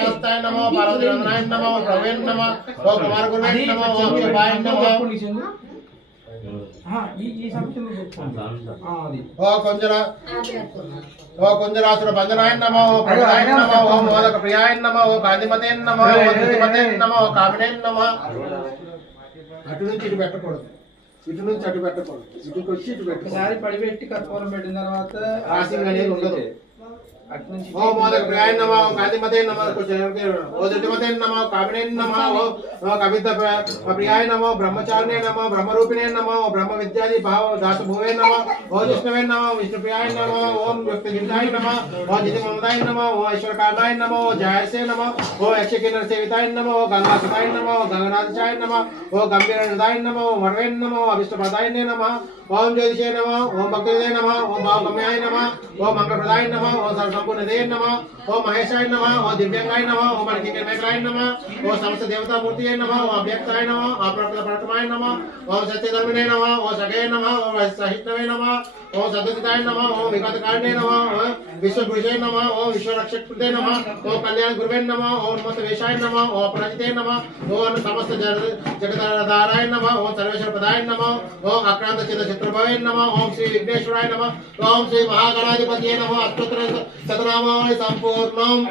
नमस्ताय नमो पार्वती नंदनाय नमो प्रवेण नमो ओ कुमार गुरुवे नमो ओ शिवाय नमो हां ये सब चलो हां అది ओ कुंजरासुर बंधनाय नमो ओ प्रदाय नमो ओ मोदक प्रियाय नमो ओ कांतिमते नमो ओ दुतिमते नमो ओ कामिने नमो అటు నుంచి ఇటు పెట్టకూడదు ఇటు నుంచి అటు పెట్టకూడదు ఇటుకి వచ్చి ఇటు పెట్టు ఒకసారి పడిపెట్టి కర్పూరం పెట్టిన తర్వాత రాసింగ్ అనేది ఉండదు ओ मोदक प्रियाय नमः ओ कांतिमते नमः ओ दुतिमते नमः कामिने नमः ओ कवित प्रियाय नमः ब्रह्मचारिणे नमः ब्रह्मरूपिणे नमः ओ ब्रह्म विद्यादि भाव दास भुवे नमः ओ विष्णुवे नमः विष्णु प्रियाय नमः ओम व्यक्तिहिताय नमः ओ जितिमन्दाय नमः ओ ऐश्वर्यकारणाय नमः ओ जयसे नमः ओ यक्षकिन्नर सेविताय नमः ओ गंगासुताय नमः ओ गंगनाथाय नमः ओ गंभीरनिधाय नमः ओ वरवे नमः ओ अभिष्टप्रदाय नमः ओम ज्योतिषे नमः ओम भक्तिदे नमः ओम भावगम्याय नमः ओम मंगलप्रदाय नमः ओम सर्वसंपूर्णदे नमः ओम महेशाय नमः ओम दिव्यांगाय नमः ओम मणिकिंकरमेकलाय नमः ओम समस्त देवता मूर्तिये नमः ओम अव्यक्ताय नमः अपरपरतमाय नमः ओम सत्यधर्मिणे नमः ओम सगे नमः ओम सहिष्णवे नमः ओम सद्गतिताय नमः ओम विगतकारिणे नमः ओम विश्वगुरुजे नमः ओम विश्वरक्षककृते नमः ओम कल्याण गुरुवे नमः ओम नमस्तवेशाय नमः ओम अपराजिते नमः ओम समस्त जगदाधाराय नमः ओम सर्वेश्वरपदाय नमः ओम अक्रांत चित्रभवे नमः ओम श्री विघ्नेश्वराय नमः ओम श्री महागणाधिपतये नमः अष्टोत्तर शतनामावली संपूर्णम्